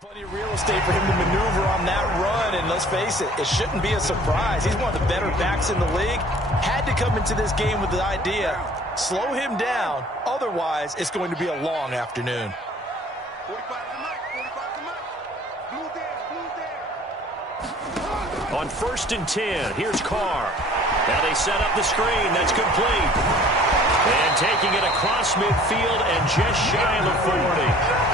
Plenty of real estate for him to maneuver on that run, and let's face it, it shouldn't be a surprise. He's one of the better backs in the league. Had to come into this game with the idea, slow him down, otherwise it's going to be a long afternoon. 45 Blue there. On 1st and 10, here's Carr. Now they set up the screen. That's complete. And taking it across midfield and just shy of the 40.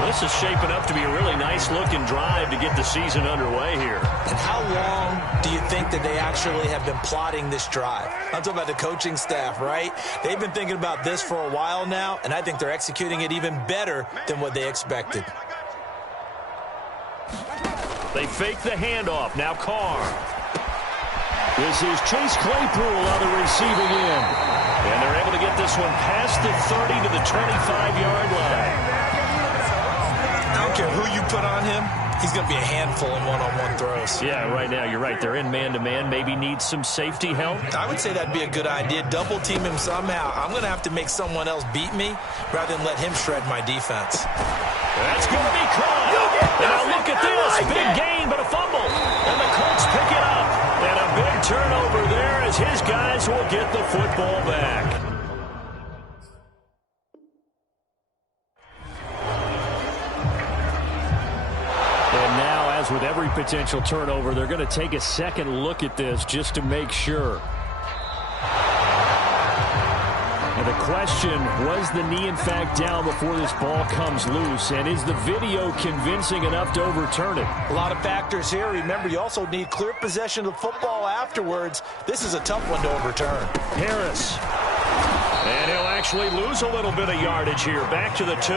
This is shaping up to be a really nice-looking drive to get the season underway here. And how long do you think that they actually have been plotting this drive? I'm talking about the coaching staff, right? They've been thinking about this for a while now, and I think they're executing it even better than what they expected. They fake the handoff. Now Carr. This is Chase Claypool on the receiving end. And they're able to get this one past the 30 to the 25-yard line. I don't care who you put on him, he's going to be a handful in one-on-one throws. Yeah, right now, you're right. They're in man-to-man. Maybe needs some safety help. I would say that'd be a good idea. Double team him somehow. I'm going to have to make someone else beat me rather than let him shred my defense. That's going to be caught. Now look at this. Big gain, but a fumble. And the Colts pick it up. And a big turnover there as his guys will get the football back. And now, as with every potential turnover, they're going to take a second look at this just to make sure. And the question, was the knee in fact down before this ball comes loose? And is the video convincing enough to overturn it? A lot of factors here. Remember, you also need clear possession of the football afterwards. This is a tough one to overturn. Harris. And he'll actually lose a little bit of yardage here. Back to the 2.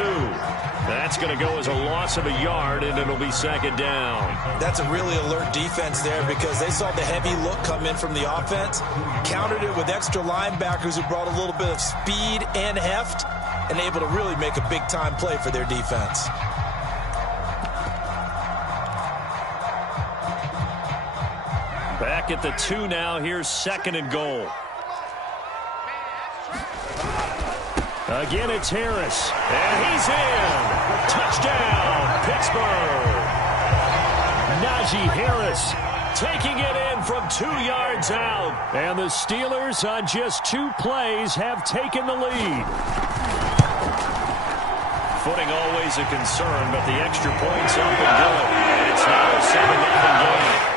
That's going to go as a loss of a yard, and it'll be second down. That's a really alert defense there because they saw the heavy look come in from the offense, countered it with extra linebackers who brought a little bit of speed and heft, and able to really make a big-time play for their defense. Back at the 2 now. Here's 2nd and goal. Again, it's Harris. And he's in. Touchdown, Pittsburgh. Najee Harris taking it in from 2 yards out. And the Steelers on just 2 plays have taken the lead. Footing always a concern, but the extra point's up and good. And it's now a 7-0 game.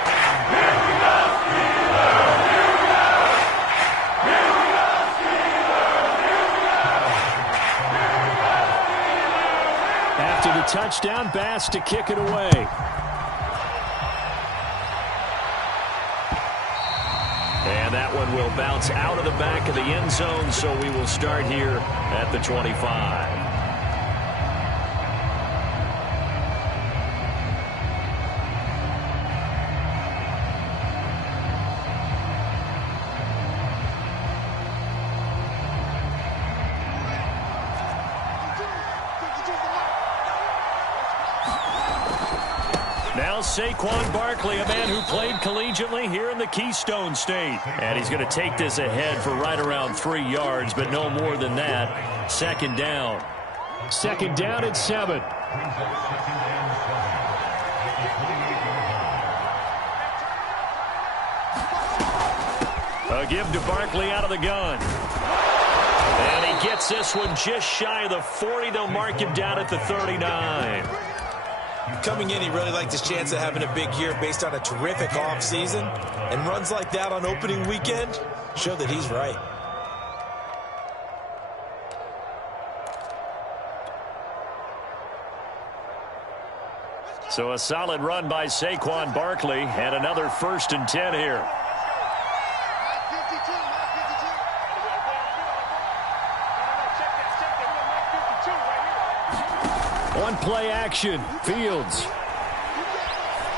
After the touchdown, Bass to kick it away. And that one will bounce out of the back of the end zone, so we will start here at the 25. Now Saquon Barkley, a man who played collegiately here in the Keystone State. And he's going to take this ahead for right around 3 yards, but no more than that. Second down. Second down at 7. A give to Barkley out of the gun. And he gets this one just shy of the 40. They'll mark him down at the 39. Coming in, he really liked his chance of having a big year based on a terrific offseason. And runs like that on opening weekend show that he's right. So a solid run by Saquon Barkley and another 1st and 10 here. On play action, Fields.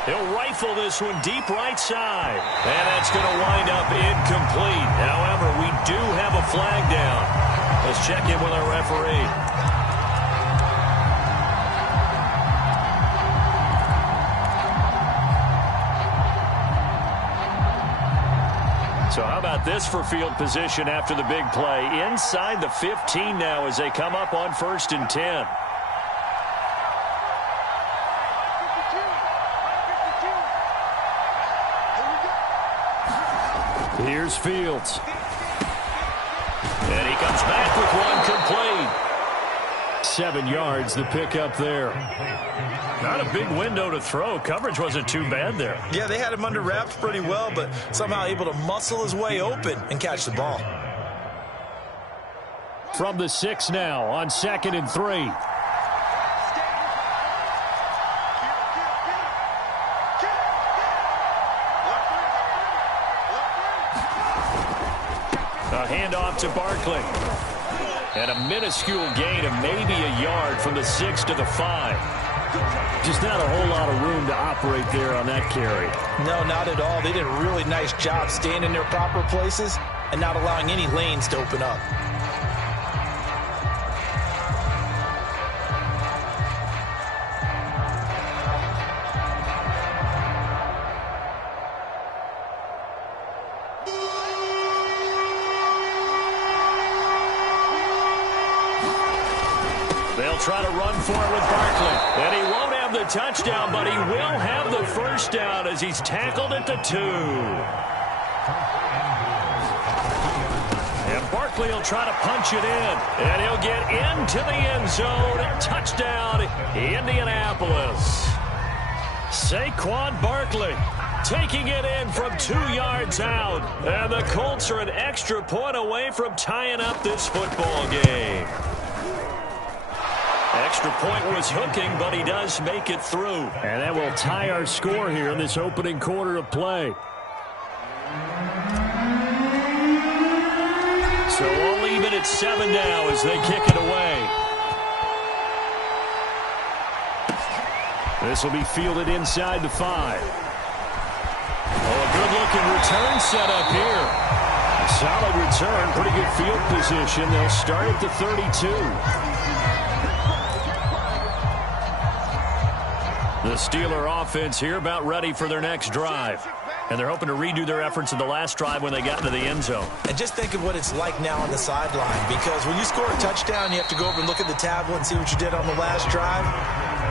He'll rifle this one deep right side. And that's going to wind up incomplete. However, we do have a flag down. Let's check in with our referee. So how about this for field position after the big play? Inside the 15 now as they come up on 1st and 10. Here's Fields. And he comes back with one complete. 7 yards the pick up there. Not a big window to throw. Coverage wasn't too bad there. Yeah, they had him under wraps pretty well, but somehow able to muscle his way open and catch the ball. From the 6 now on 2nd and 3. A handoff to Barkley. And a minuscule gain of maybe a yard from the 6 to the 5. Just not a whole lot of room to operate there on that carry. No, not at all. They did a really nice job staying in their proper places and not allowing any lanes to open up. Try to run for it with Barkley. And he won't have the touchdown, but he will have the first down as he's tackled at the 2. And Barkley will try to punch it in. And he'll get into the end zone. Touchdown, Indianapolis. Saquon Barkley taking it in from 2 yards out. And the Colts are an extra point away from tying up this football game. Extra point was hooking, but he does make it through. And that will tie our score here in this opening quarter of play. So all even at 7 now as they kick it away. This will be fielded inside the 5. Oh, a good-looking return set up here. Solid return, pretty good field position. They'll start at the 32. The Steeler offense here about ready for their next drive. And they're hoping to redo their efforts in the last drive when they got into the end zone. And just think of what it's like now on the sideline. Because when you score a touchdown, you have to go over and look at the tablet and see what you did on the last drive.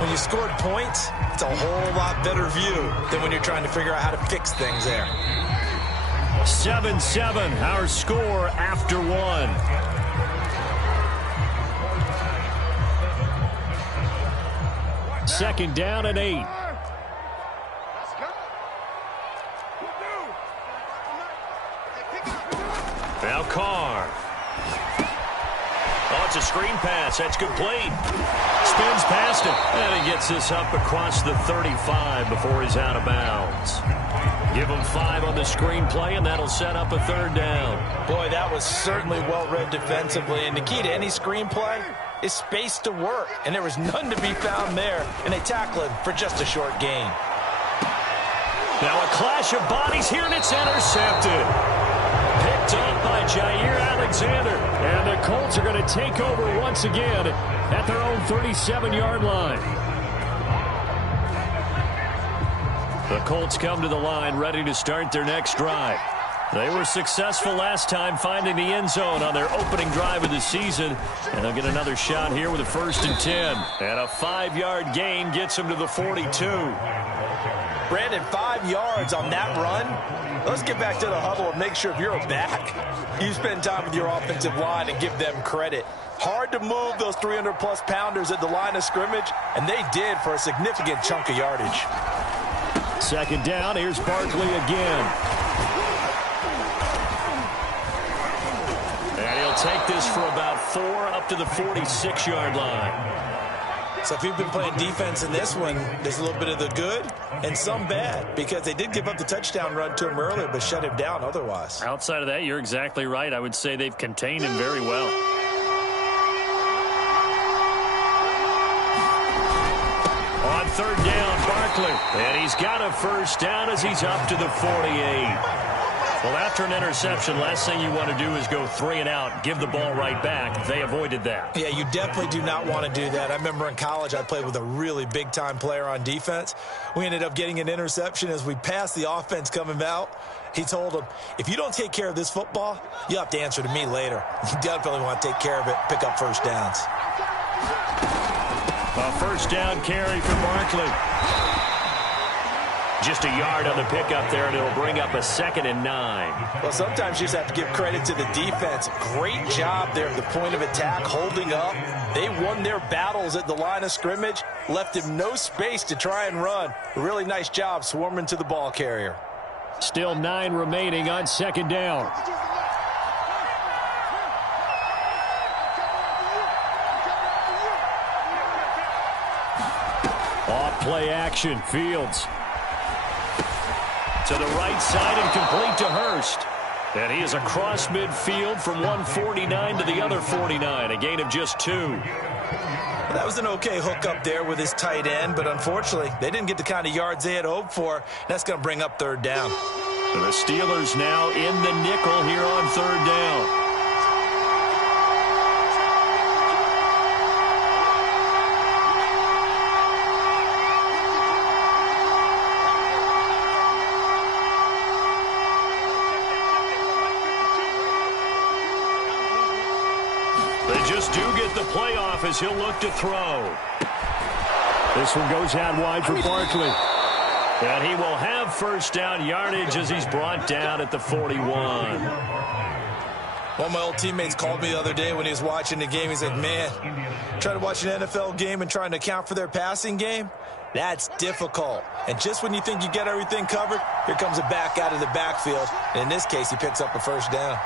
When you scored points, it's a whole lot better view than when you're trying to figure out how to fix things there. 7-7, our score after 1. Second down and 8. Now Carr. Oh, it's a screen pass. That's complete. Spins past it. And he gets this up across the 35 before he's out of bounds. Give him 5 on the screen play, and that'll set up a 3rd down. Boy, that was certainly well-read defensively. And the key to any screen play is space to work. And there was none to be found there. And they tackle him for just a short gain. Now a clash of bodies here, and it's intercepted. Picked up by Jair Alexander. And the Colts are going to take over once again at their own 37-yard line. The Colts come to the line ready to start their next drive. They were successful last time finding the end zone on their opening drive of the season. And they'll get another shot here with a 1st and 10. And a 5-yard gain gets them to the 42. Brandon, 5 yards on that run. Let's get back to the huddle and make sure if you're a back, you spend time with your offensive line and give them credit. Hard to move those 300-plus pounders at the line of scrimmage, and they did for a significant chunk of yardage. Second down, here's Barkley again. And he'll take this for about 4 up to the 46-yard line. So if you've been playing defense in this one, there's a little bit of the good and some bad, because they did give up the touchdown run to him earlier, but shut him down otherwise. Outside of that, you're exactly right. I would say they've contained him very well. On 3rd down, Barkley. And he's got a 1st down as he's up to the 48. Well, after an interception, last thing you want to do is go 3 and out, give the ball right back. They avoided that. Yeah, you definitely do not want to do that. I remember in college I played with a really big-time player on defense. We ended up getting an interception as we passed the offense coming out. He told him, if you don't take care of this football, you'll have to answer to me later. You definitely want to take care of it, pick up 1st downs. A 1st down carry for Barkley. Just a yard on the pickup there, and it'll bring up a 2nd and 9. Well, sometimes you just have to give credit to the defense. Great job there at the point of attack, holding up. They won their battles at the line of scrimmage, left him no space to try and run. A really nice job swarming to the ball carrier. Still 9 remaining on 2nd down. Off play action, Fields. To the right side and complete to Hurst. And he is across midfield from 149 to the other 49, a gain of just 2. That was an okay hook up there with his tight end, but unfortunately, they didn't get the kind of yards they had hoped for. That's going to bring up 3rd down. So the Steelers now in the nickel here on 3rd down. Just do get the playoff as he'll look to throw. This one goes out wide for Barkley. And he will have 1st down yardage as he's brought down at the 41. One of my old teammates called me the other day when he was watching the game. He said, man, trying to watch an NFL game and trying to account for their passing game, that's difficult. And just when you think you get everything covered, here comes a back out of the backfield. And in this case, he picks up a 1st down.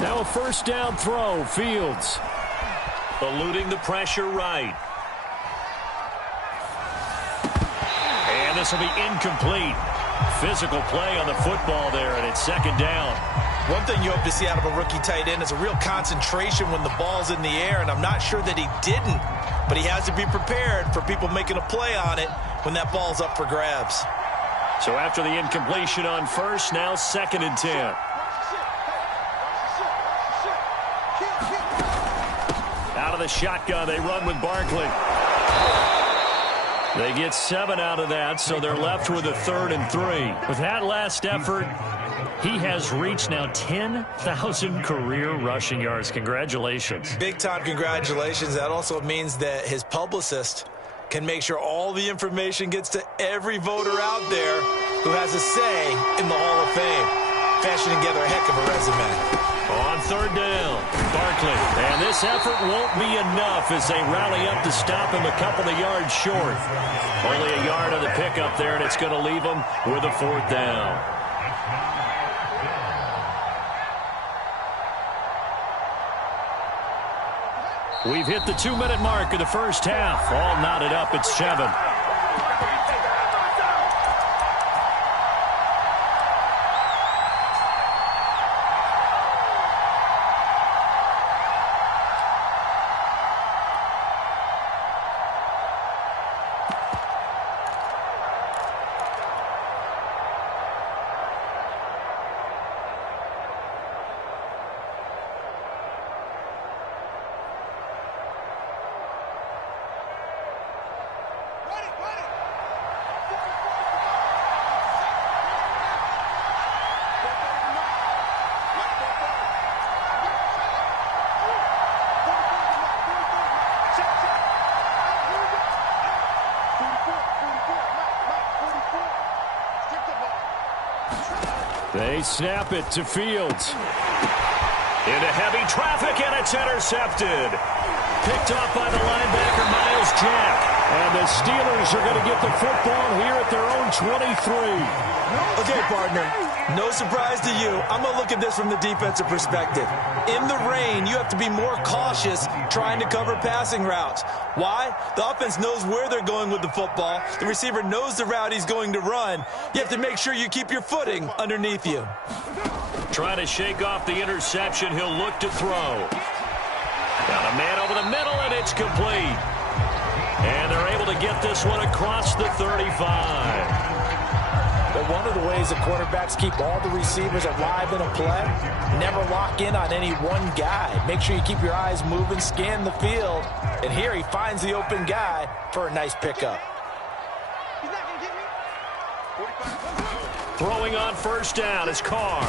Now a 1st down throw, Fields. Eluding the pressure right. And this will be incomplete. Physical play on the football there, and it's 2nd down. One thing you hope to see out of a rookie tight end is a real concentration when the ball's in the air, and I'm not sure that he didn't, but he has to be prepared for people making a play on it when that ball's up for grabs. So after the incompletion on 1st, now 2nd and 10. Out of the shotgun, they run with Barkley. They get 7 out of that, so they're left with a 3rd and 3. With that last effort, he has reached now 10,000 career rushing yards. Congratulations. Big-time congratulations. That also means that his publicist can make sure all the information gets to every voter out there who has a say in the Hall of Fame. Fashioning together a heck of a resume. On 3rd down, Barkley. And this effort won't be enough as they rally up to stop him a couple of yards short. Only a yard on the pickup there, and it's going to leave him with a 4th down. We've hit the 2-minute mark of the 1st half. All knotted up at 7. They snap it to Fields. Into heavy traffic, and it's intercepted. Picked off by the linebacker, Miles Jack. And the Steelers are going to get the football here at their own 23. Okay, partner, no surprise to you. I'm going to look at this from the defensive perspective. In the rain, you have to be more cautious trying to cover passing routes. Why? The offense knows where they're going with the football. The receiver knows the route he's going to run. You have to make sure you keep your footing underneath you. Trying to shake off the interception. He'll look to throw. Got a man over the middle, and it's complete. And they're able to get this one across the 35. But one of the ways the quarterbacks keep all the receivers alive in a play, never lock in on any one guy. Make sure you keep your eyes moving, scan the field. And here he finds the open guy for a nice pickup. Throwing on 1st down is Carr.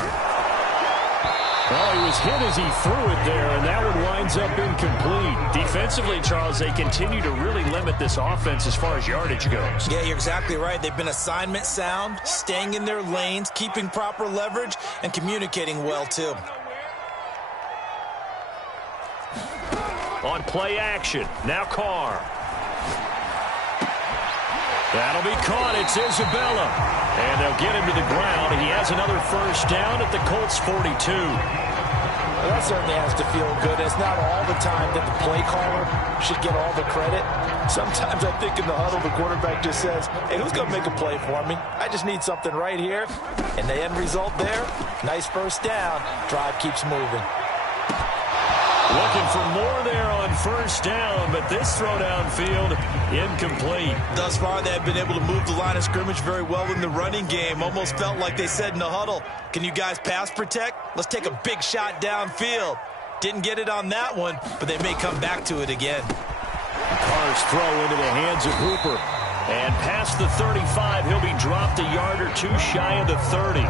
Well, he was hit as he threw it there, and that one winds up incomplete. Defensively, Charles, they continue to really limit this offense as far as yardage goes. Yeah, you're exactly right. They've been assignment sound, staying in their lanes, keeping proper leverage, and communicating well, too. On play action, now Carr. That'll be caught. It's Isabella. And they'll get him to the ground. He has another first down at the Colts 42. Well, that certainly has to feel good. It's not all the time that the play caller should get all the credit. Sometimes I think in the huddle, the quarterback just says, hey, who's going to make a play for me? I just need something right here. And the end result there, nice first down. Drive keeps moving. Looking for more there on first down, but this throw downfield, incomplete. Thus far, they have been able to move the line of scrimmage very well in the running game. Almost felt like they said in the huddle, can you guys pass protect? Let's take a big shot downfield. Didn't get it on that one, but they may come back to it again. Carr's throw into the hands of Hooper. And past the 35, he'll be dropped a yard or two shy of the 30.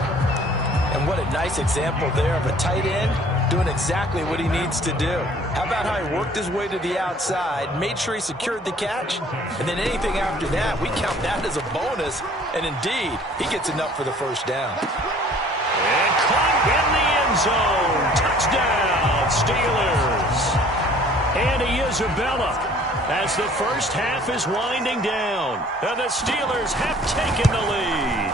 And what a nice example there of a tight end doing exactly what he needs to do. How about how he worked his way to the outside, made sure he secured the catch, and then anything after that, we count that as a bonus. And indeed, he gets enough for the first down. And caught in the end zone. Touchdown, Steelers. Andy Isabella as the first half is winding down. And the Steelers have taken the lead.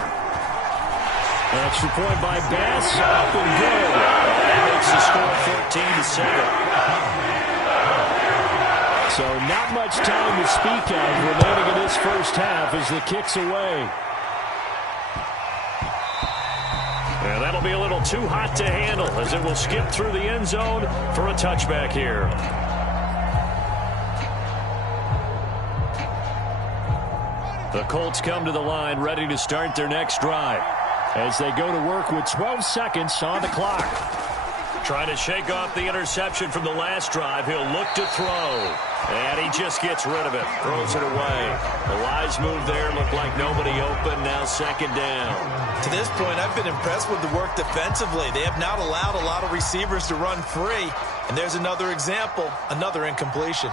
Extra point by Bass, up and good. That makes the score 14-7. So not much time to speak of remaining in this first half as the kick's away. And that'll be a little too hot to handle as it will skip through the end zone for a touchback here. The Colts come to the line ready to start their next drive as they go to work with 12 seconds on the clock. Trying to shake off the interception from the last drive. He'll look to throw. And he just gets rid of it. Throws it away. The wise move there. Looked like nobody open. Now second down. To this point, I've been impressed with the work defensively. They have not allowed a lot of receivers to run free. And there's another example. Another incompletion.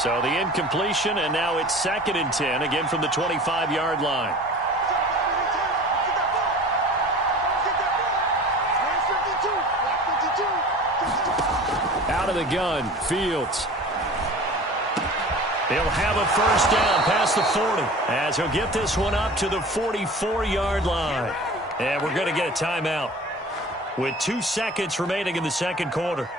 So the incompletion, and now it's 2nd and 10. Again from the 25-yard line. Out of the gun, Fields. He'll have a first down past the 40 as he'll get this one up to the 44-yard line. And we're going to get a timeout with 2 seconds remaining in the second quarter.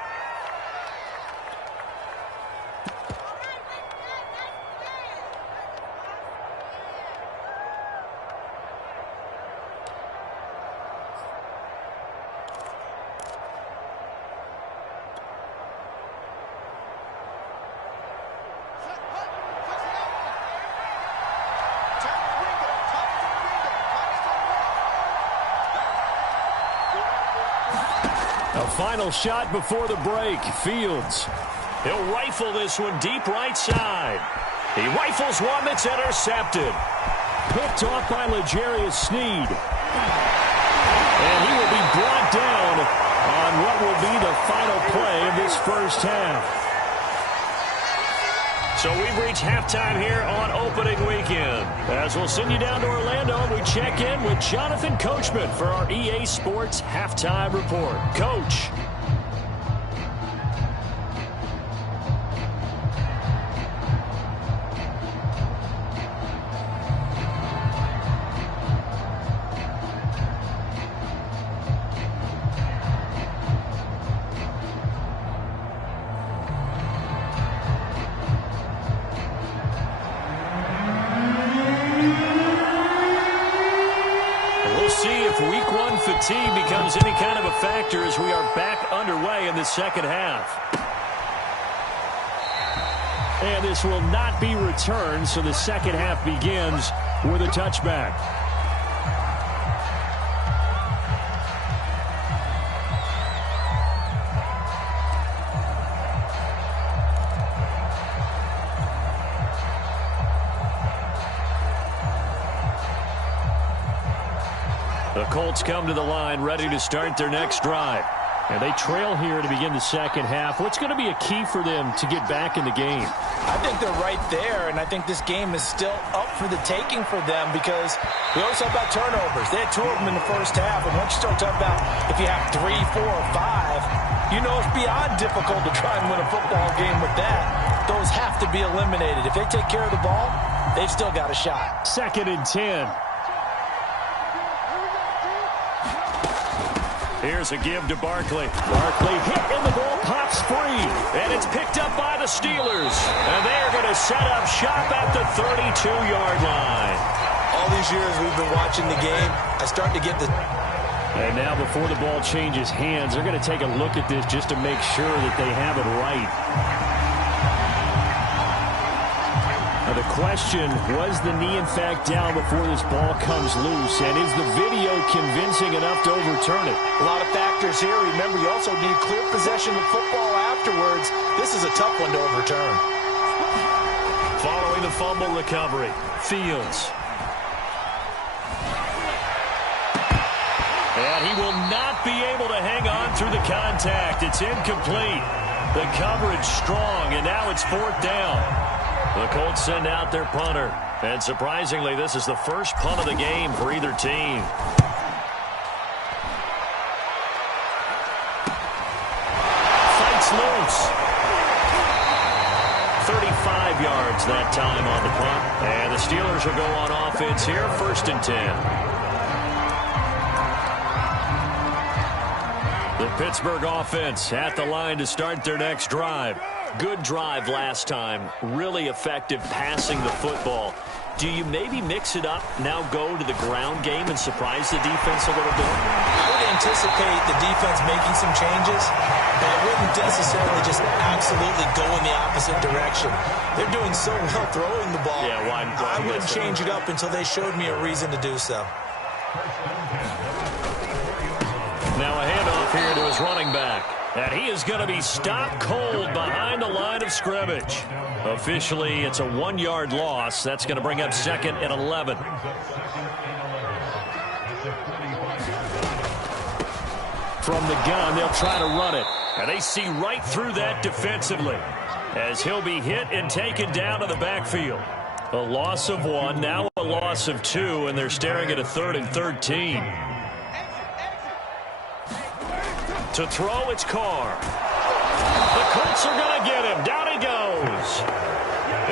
Final shot before the break. Fields. He'll rifle this one deep right side. He rifles one that's intercepted. Picked off by L'Jarius Sneed. And he will be brought down on what will be the final play of this first half. So we've reached halftime here on opening weekend. As we'll send you down to Orlando, we check in with Jonathan Coachman for our EA Sports Halftime Report. Coach. Fatigue becomes any kind of a factor as we are back underway in the second half. And this will not be returned, so the second half begins with a touchback. The Colts come to the line ready to start their next drive. And they trail here to begin the second half. What's going to be a key for them to get back in the game? I think they're right there, and I think this game is still up for the taking for them because we always talk about turnovers. They had 2 of them in the first half, and once you start talking about if you have 3, 4, or 5, you know it's beyond difficult to try and win a football game with that. Those have to be eliminated. If they take care of the ball, they've still got a shot. 2nd and 10. Here's a give to Barkley. Barkley hit and the ball pops free. And it's picked up by the Steelers. And they're going to set up shop at the 32-yard line. All these years we've been watching the game, I start to get the... And now before the ball changes hands, they're going to take a look at this just to make sure that they have it right. Now the question, was the knee in fact down before this ball comes loose? And is the video convincing enough to overturn it? A lot of factors here. Remember, you also need clear possession of football afterwards. This is a tough one to overturn. Following the fumble recovery, Fields. And he will not be able to hang on through the contact. It's incomplete. The coverage strong, and now it's 4th down. The Colts send out their punter. And surprisingly, this is the first punt of the game for either team. Fights loose. 35 yards that time on the punt. And the Steelers will go on offense here, 1st and 10. The Pittsburgh offense at the line to start their next drive. Good drive last time. Really effective passing the football. Do you maybe mix it up, now go to the ground game and surprise the defense a little bit? I would anticipate the defense making some changes, but I wouldn't necessarily just absolutely go in the opposite direction. They're doing so well throwing the ball. Yeah, why I wouldn't change it up until they showed me a reason to do so. Now a handoff here to his running back. And he is going to be stopped cold behind the line of scrimmage. Officially, it's a 1-yard loss. That's going to bring up 2nd and 11. From the gun, they'll try to run it. And they see right through that defensively as he'll be hit and taken down to the backfield. A loss of 1, now a loss of 2, and they're staring at a 3rd and 13. To throw, it's Carr. The Colts are going to get him. Down he goes.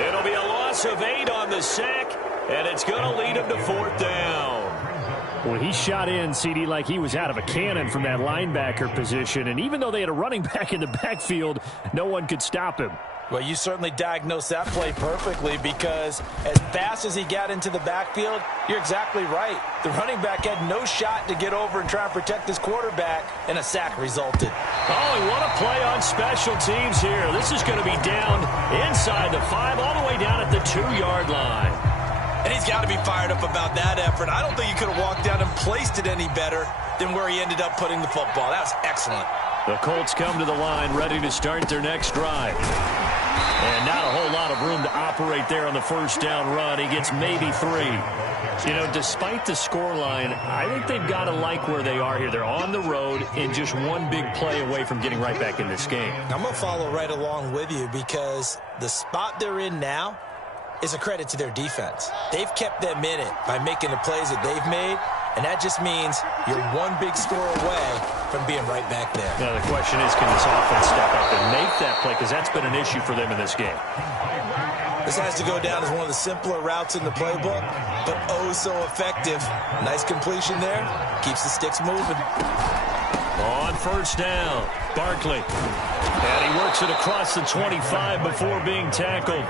It'll be a loss of 8 on the sack, and it's going to lead him to 4th down. Well, he shot in, CD, like he was out of a cannon from that linebacker position. And even though they had a running back in the backfield, no one could stop him. Well, you certainly diagnosed that play perfectly because as fast as he got into the backfield, you're exactly right. The running back had no shot to get over and try and protect his quarterback, and a sack resulted. Oh, and what a play on special teams here. This is going to be down inside the 5, all the way down at the 2-yard line. And he's got to be fired up about that effort. I don't think he could have walked down and placed it any better than where he ended up putting the football. That was excellent. The Colts come to the line ready to start their next drive. And not a whole lot of room to operate there on the 1st down run. He gets maybe 3. You know, despite the scoreline, I think they've got to like where they are here. They're on the road and just one big play away from getting right back in this game. I'm going to follow right along with you because the spot they're in now is a credit to their defense. They've kept them in it by making the plays that they've made, and that just means you're one big score away from being right back there. Now the question is, can this offense step up and make that play? Because that's been an issue for them in this game. This has to go down as one of the simpler routes in the playbook, but oh so effective. Nice completion there. Keeps the sticks moving. On 1st down, Barkley. And he works it across the 25 before being tackled.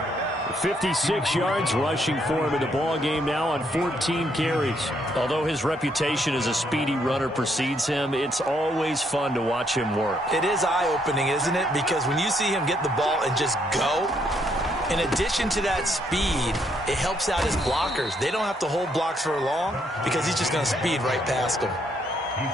56 yards rushing for him in the ball game now on 14 carries. Although his reputation as a speedy runner precedes him, it's always fun to watch him work. It is eye-opening, isn't it? Because when you see him get the ball and just go, in addition to that speed, it helps out his blockers. They don't have to hold blocks for long because he's just going to speed right past them.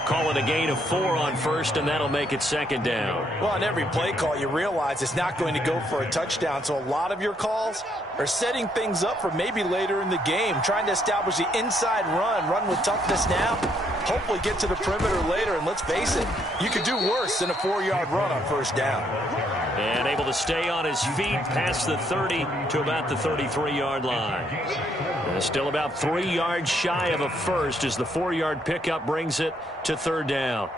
Call it a gain of 4 on 1st, and that'll make it 2nd down. Well, on every play call, you realize it's not going to go for a touchdown. So a lot of your calls are setting things up for maybe later in the game, trying to establish the inside run with toughness now. hopefully get to the perimeter later. And let's face it, you could do worse than a 4-yard run on first down. And able to stay on his feet past the 30 to about the 33-yard line. Still about 3 yards shy of a first as the 4-yard pickup brings it to third down.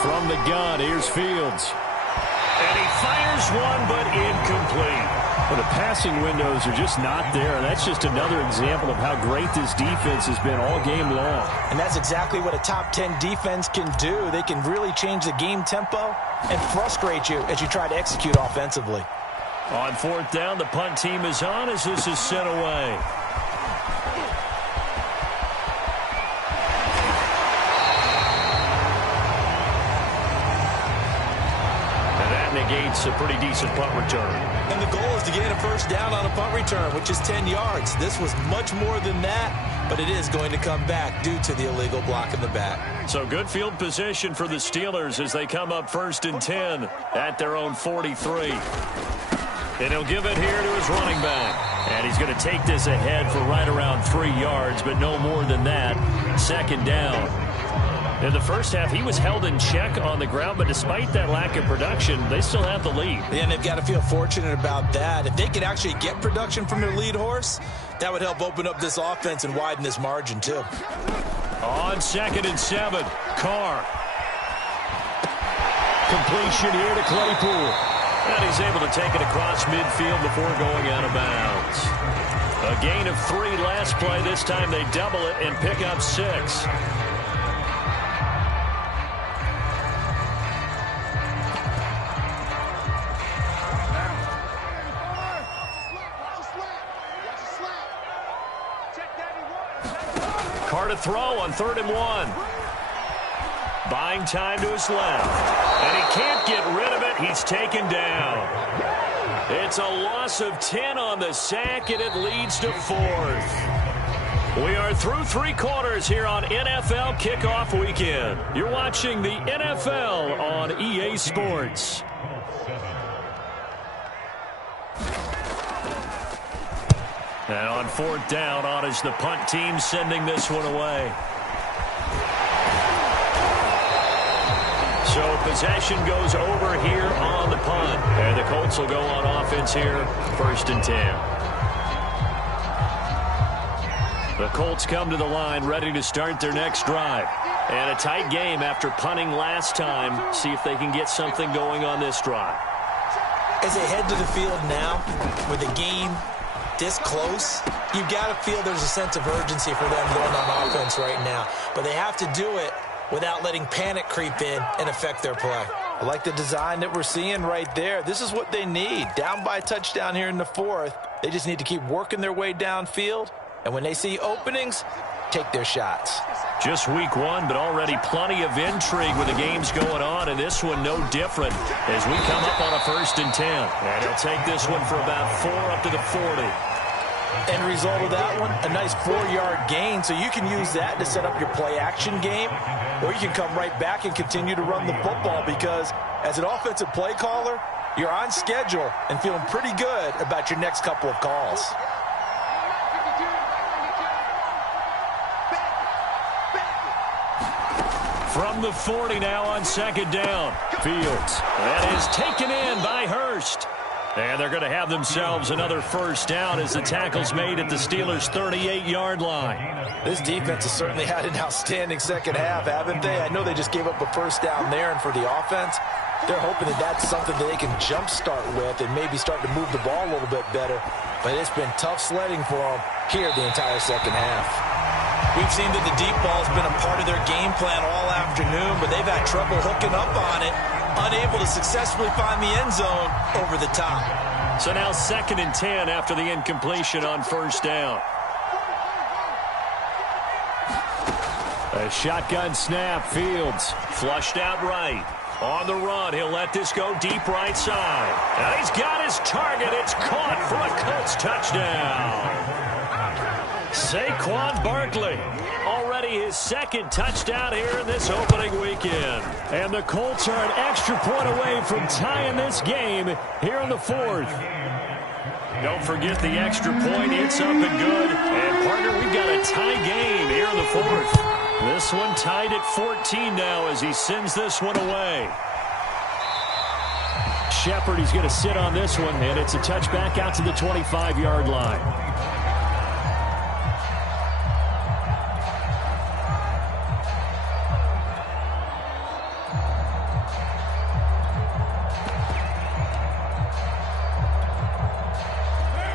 From the gun, here's Fields. And he fires one, but incomplete. Well, the passing windows are just not there, and that's just another example of how great this defense has been all game long. And that's exactly what a top 10 defense can do. They can really change the game tempo and frustrate you as you try to execute offensively. On fourth down, the punt team is on as this is sent away. Negates a pretty decent punt return. And the goal is to gain a first down on a punt return, which is 10 yards. This was much more than that, but it is going to come back due to the illegal block in the back. So good field position for the Steelers as they come up 1st and 10 at their own 43. And he'll give it here to his running back. And he's going to take this ahead for right around 3 yards, but no more than that. 2nd down. In the first half, he was held in check on the ground, but despite that lack of production, they still have the lead. Yeah, and they've got to feel fortunate about that. If they could actually get production from their lead horse, that would help open up this offense and widen this margin, too. On 2nd and 7, Carr. Completion here to Claypool. And he's able to take it across midfield before going out of bounds. A gain of 3 last play. This time they double it and pick up 6. Carr to throw on 3rd and 1. Buying time to his left. And he can't get rid of it. He's taken down. It's a loss of 10 on the sack, and it leads to 4th. We are through 3 quarters here on NFL Kickoff Weekend. You're watching the NFL on EA Sports. And on 4th down, on is the punt team sending this one away. So possession goes over here on the punt. And the Colts will go on offense here, 1st and 10. The Colts come to the line ready to start their next drive. And a tight game after punting last time. See if they can get something going on this drive. As they head to the field now with the game this close, you've got to feel there's a sense of urgency for them going on offense right now. But they have to do it without letting panic creep in and affect their play. I like the design that we're seeing right there. This is what they need. Down by a touchdown here in the 4th. They just need to keep working their way downfield. And when they see openings, take their shots. Just week 1, but already plenty of intrigue with the games going on, and this one no different as we come up on a 1st and 10. And he'll take this one for about 4 up to the 40. End result of that one, a nice 4-yard gain, so you can use that to set up your play-action game, or you can come right back and continue to run the football because as an offensive play caller, you're on schedule and feeling pretty good about your next couple of calls. From the 40 now on 2nd down. Fields. That is taken in by Hurst. And they're going to have themselves another 1st down as the tackle's made at the Steelers' 38-yard line. This defense has certainly had an outstanding second half, haven't they? I know they just gave up a 1st down there, and for the offense, they're hoping that that's something that they can jumpstart with and maybe start to move the ball a little bit better. But it's been tough sledding for them here the entire second half. We've seen that the deep ball's been a part of their game plan all afternoon, but they've had trouble hooking up on it, unable to successfully find the end zone over the top. So now 2nd and 10 after the incompletion on 1st down. A shotgun snap. Fields flushed out right. On the run, he'll let this go deep right side. And he's got his target. It's caught for a Colts touchdown. Saquon Barkley, already his second touchdown here in this opening weekend. And the Colts are an extra point away from tying this game here in the fourth. Don't forget the extra point. It's up and good. And, partner, we've got a tie game here in the fourth. This one tied at 14 now as he sends this one away. Shepard, he's going to sit on this one, and it's a touchback out to the 25-yard line.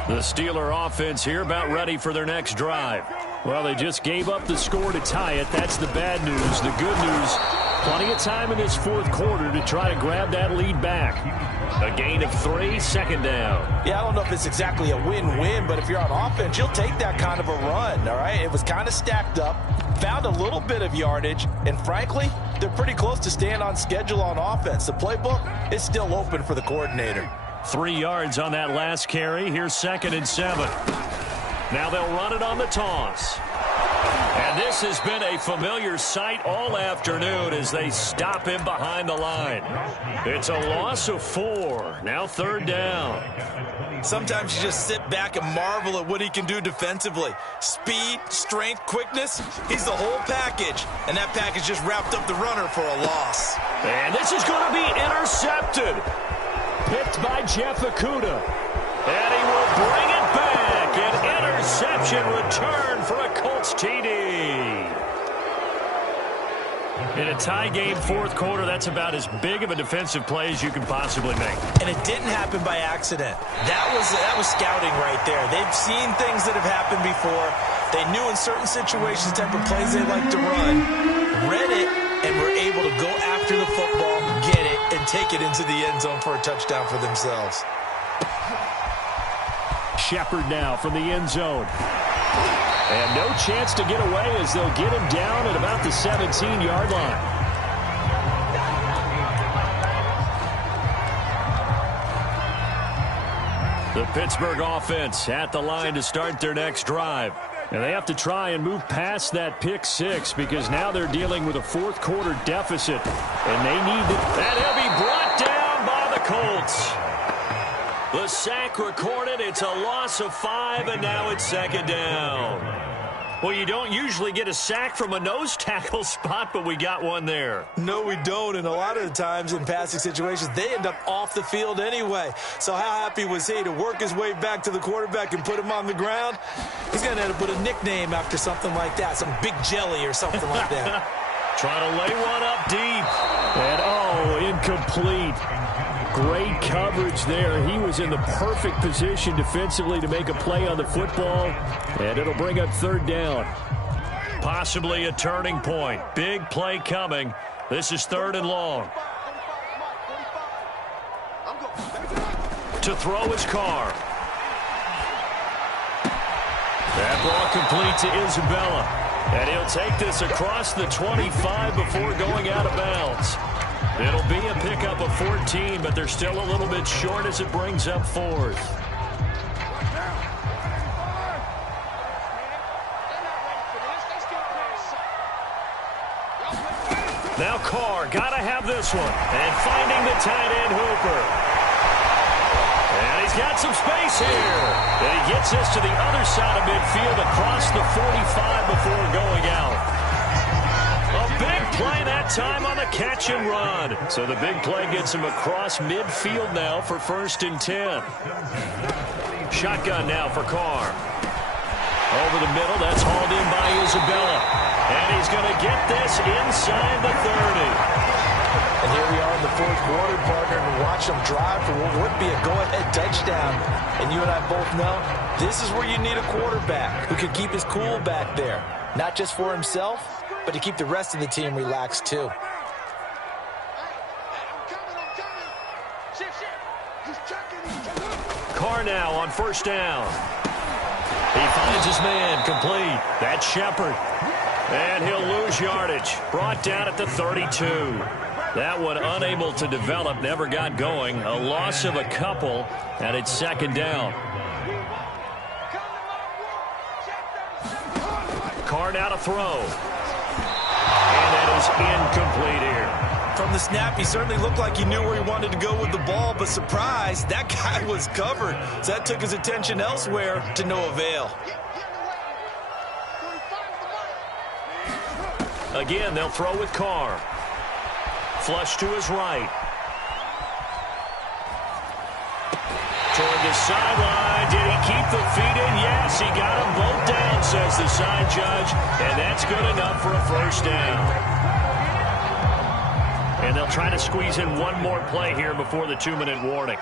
The Steeler offense here about ready for their next drive. Well, they just gave up the score to tie it. That's the bad news. The good news, plenty of time in this fourth quarter to try to grab that lead back. A gain of 3, second down. Yeah, I don't know if it's exactly a win-win, but if you're on offense, you'll take that kind of a run, all right? It was kind of stacked up, found a little bit of yardage, and frankly, they're pretty close to staying on schedule on offense. The playbook is still open for the coordinator. 3 yards on that last carry. Here's 2nd and 7. Now they'll run it on the toss. And this has been a familiar sight all afternoon as they stop him behind the line. It's a loss of 4. Now 3rd down. Sometimes you just sit back and marvel at what he can do defensively. Speed, strength, quickness, he's the whole package. And that package just wrapped up the runner for a loss. And this is going to be intercepted. Picked by Jeff Okudah. And he will bring it back. An interception return for a Colts TD. In a tie game fourth quarter, that's about as big of a defensive play as you can possibly make. And it didn't happen by accident. That was scouting right there. They've seen things that have happened before. They knew in certain situations the type of plays they like to run. Read it, and were able to go after the football, get it, and take it into the end zone for a touchdown for themselves. Shepard now from the end zone. And no chance to get away as they'll get him down at about the 17-yard line. The Pittsburgh offense at the line to start their next drive. And they have to try and move past that pick 6 because now they're dealing with a fourth quarter deficit. And they need to... And he'll be brought down by the Colts. The sack recorded. It's a loss of 5, and now it's 2nd down. Well, you don't usually get a sack from a nose tackle spot, but we got one there. No, we don't, and a lot of the times in passing situations, they end up off the field anyway. So how happy was he to work his way back to the quarterback and put him on the ground? He's going to end up with a nickname after something like that, some Big Jelly or something like that. Trying to lay one up deep. And, incomplete. Great coverage there. He was in the perfect position defensively to make a play on the football, and it'll bring up 3rd down. Possibly a turning point. Big play coming. This is 3rd and long. To throw his Carr. That ball complete to Isabella. And he'll take this across the 25 before going out of bounds. It'll be a pickup of 14, but they're still a little bit short as it brings up 4th. Now Carr, gotta have this one. And finding the tight end Hooper. And he's got some space here. And he gets this to the other side of midfield across the 45 before going out. A big play that time on the catch and run. So the big play gets him across midfield now for 1st and 10. Shotgun now for Carr. Over the middle, that's hauled in by Isabella. And he's going to get this inside the 30. And here we are in the fourth quarter, partner, and watch them drive for what would be a go-ahead touchdown. And you and I both know this is where you need a quarterback who can keep his cool back there. Not just for himself, but to keep the rest of the team relaxed too. Carr now on 1st down. He finds his man complete. That's Shepard. And he'll lose yardage. Brought down at the 32. That one unable to develop, never got going. A loss of a couple, and it's second down. Carr now to throw. And that is incomplete here. From the snap, he certainly looked like he knew where he wanted to go with the ball, but surprise, that guy was covered. So that took his attention elsewhere to no avail. Again, they'll throw with Carr. Flush to his right. Toward the sideline. Did he keep the feet in? Yes, he got them both down, says the side judge. And that's good enough for a first down. And they'll try to squeeze in one more play here before the 2-minute warning.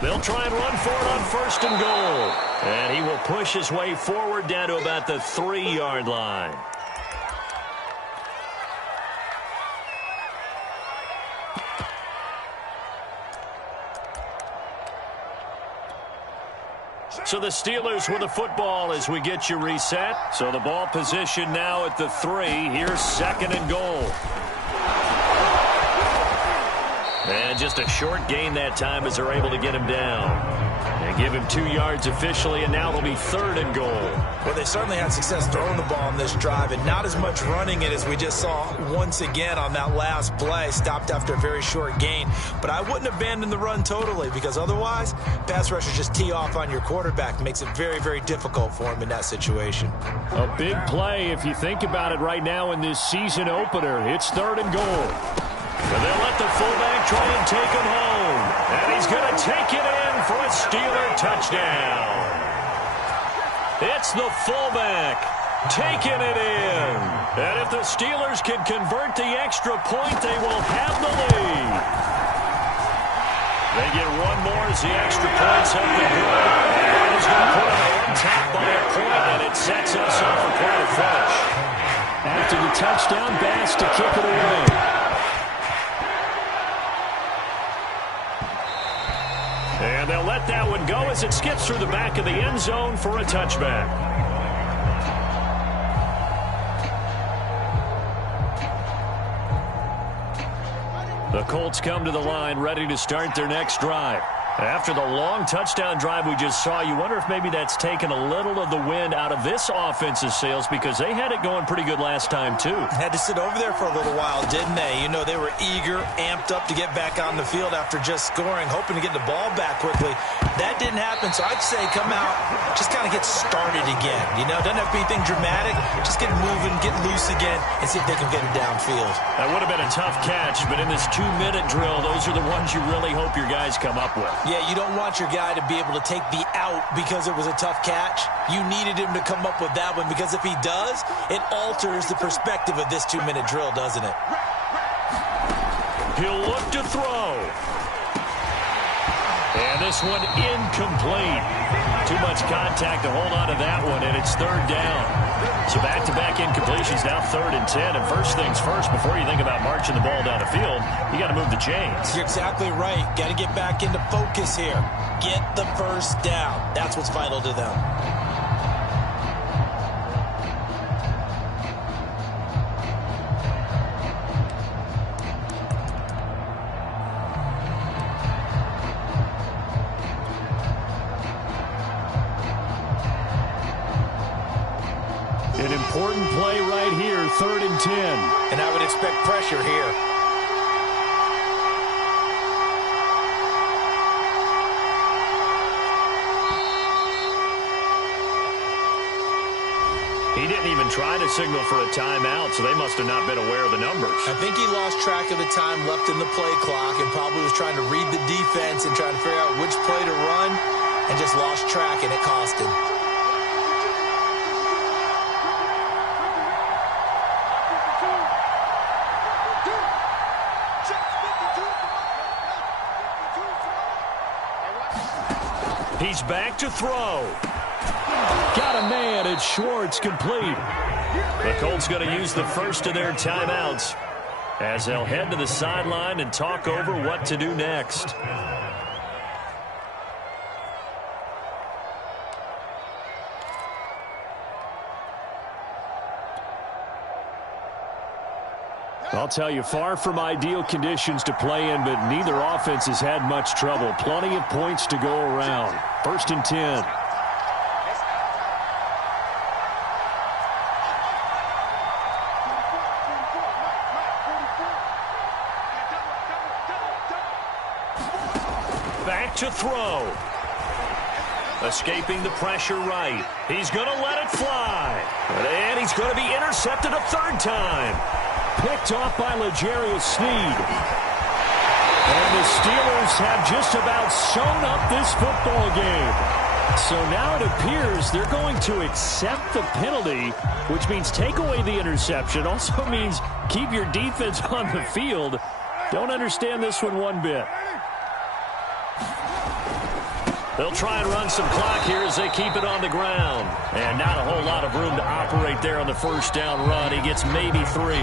They'll try and run for it on first and goal. And he will push his way forward down to about the 3-yard line. So the Steelers with the football as we get you reset. So the ball position now at the 3. Here's second and goal. And just a short gain that time as they're able to get him down. And give him 2 yards officially, and now it'll be third and goal. Well, they certainly had success throwing the ball on this drive, and not as much running it as we just saw once again on that last play. Stopped after a very short gain. But I wouldn't abandon the run totally, because otherwise, pass rushers just tee off on your quarterback. Makes it very, very difficult for him in that situation. A big play if you think about it right now in this season opener. It's third and goal. And they'll let the fullback try and take him home. And he's going to take it in for a Steeler touchdown. It's the fullback taking it in. And if the Steelers can convert the extra point, they will have the lead. They get one more as the extra point's up and good. And he's going to put it on top by a point, and it sets us up for quite a finish. After the touchdown, Bass to kick it away. And they'll let that one go as it skips through the back of the end zone for a touchback. The Colts come to the line ready to start their next drive. After the long touchdown drive we just saw, you wonder if maybe that's taken a little of the wind out of this offense's sails, because they had it going pretty good last time, too. Had to sit over there for a little while, didn't they? You know, they were eager, amped up to get back on the field after just scoring, hoping to get the ball back quickly. That didn't happen, so I'd say come out, just kind of get started again. You know, doesn't have to be anything dramatic. Just get moving, get loose again, and see if they can get it downfield. That would have been a tough catch, but in this 2-minute drill, those are the ones you really hope your guys come up with. Yeah, you don't want your guy to be able to take the out because it was a tough catch. You needed him to come up with that one, because if he does, it alters the perspective of this 2-minute drill, doesn't it? He'll look to throw. And this one incomplete. Too much contact to hold on to that one, and it's third down. So back-to-back incompletions, now 3rd and 10. And first things first, before you think about marching the ball down the field, you got to move the chains. You're exactly right. Got to get back into focus here. Get the first down. That's what's vital to them. An important play right here, 3rd and 10. And I would expect pressure here. He didn't even try to signal for a timeout, so they must have not been aware of the numbers. I think he lost track of the time left in the play clock and probably was trying to read the defense and trying to figure out which play to run, and just lost track, and it cost him. He's back to throw. Got a man, it's Schwartz, complete. The Colts going to use the first of their timeouts as they'll head to the sideline and talk over what to do next. I'll tell you, far from ideal conditions to play in, but neither offense has had much trouble. Plenty of points to go around. 1st and 10. Back to throw. Escaping the pressure right. He's going to let it fly. And he's going to be intercepted a 3rd time. Picked off by L'Jarius Sneed. And the Steelers have just about sewn up this football game. So now it appears they're going to accept the penalty, which means take away the interception. Also means keep your defense on the field. Don't understand this one bit. They'll try and run some clock here as they keep it on the ground. And not a whole lot of room to operate there on the 1st down run. He gets maybe 3.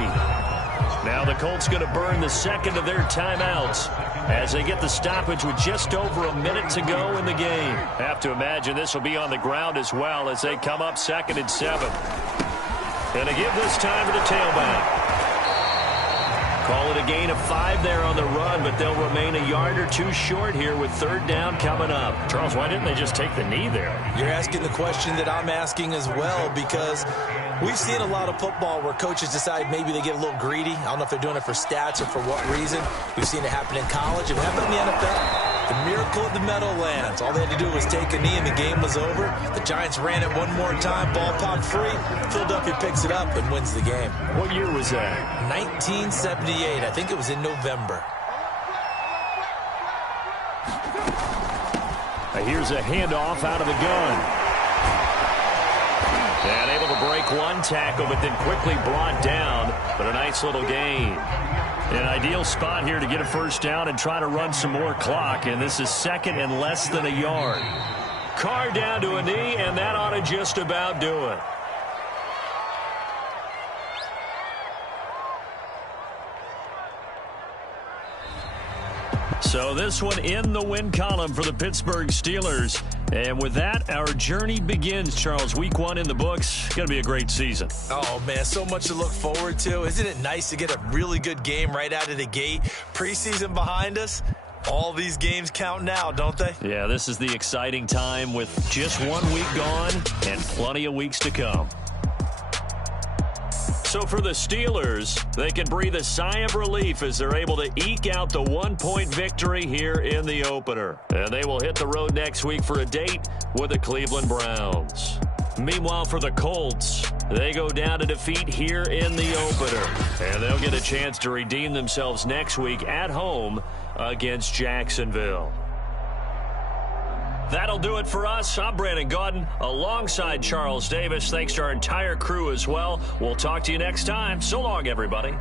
Now the Colts going to burn the 2nd of their timeouts as they get the stoppage with just over a minute to go in the game. Have to imagine this will be on the ground as well as they come up 2nd and 7. And they give this time to the tailback. Call it a gain of 5 there on the run, but they'll remain a yard or 2 short here with 3rd down coming up. Charles, why didn't they just take the knee there? You're asking the question that I'm asking as well, because we've seen a lot of football where coaches decide maybe they get a little greedy. I don't know if they're doing it for stats or for what reason. We've seen it happen in college. It happened in the NFL. The miracle of the Meadowlands. All they had to do was take a knee and the game was over. The Giants ran it one more time. Ball popped free. Philadelphia picks it up and wins the game. What year was that? 1978. I think it was in November. Here's a handoff out of the gun. And able to break one tackle, but then quickly brought down. But a nice little gain. An ideal spot here to get a 1st down and try to run some more clock. And this is 2nd and less than a yard. Carr down to a knee, and that ought to just about do it. So this one in the win column for the Pittsburgh Steelers. And with that, our journey begins, Charles. Week 1 in the books. Going to be a great season. Oh, man, so much to look forward to. Isn't it nice to get a really good game right out of the gate? Preseason behind us. All these games count now, don't they? Yeah, this is the exciting time with just 1 week gone and plenty of weeks to come. So for the Steelers, they can breathe a sigh of relief as they're able to eke out the 1-point victory here in the opener. And they will hit the road next week for a date with the Cleveland Browns. Meanwhile, for the Colts, they go down to defeat here in the opener. And they'll get a chance to redeem themselves next week at home against Jacksonville. That'll do it for us. I'm Brandon Gaudin alongside Charles Davis. Thanks to our entire crew as well. We'll talk to you next time. So long, everybody.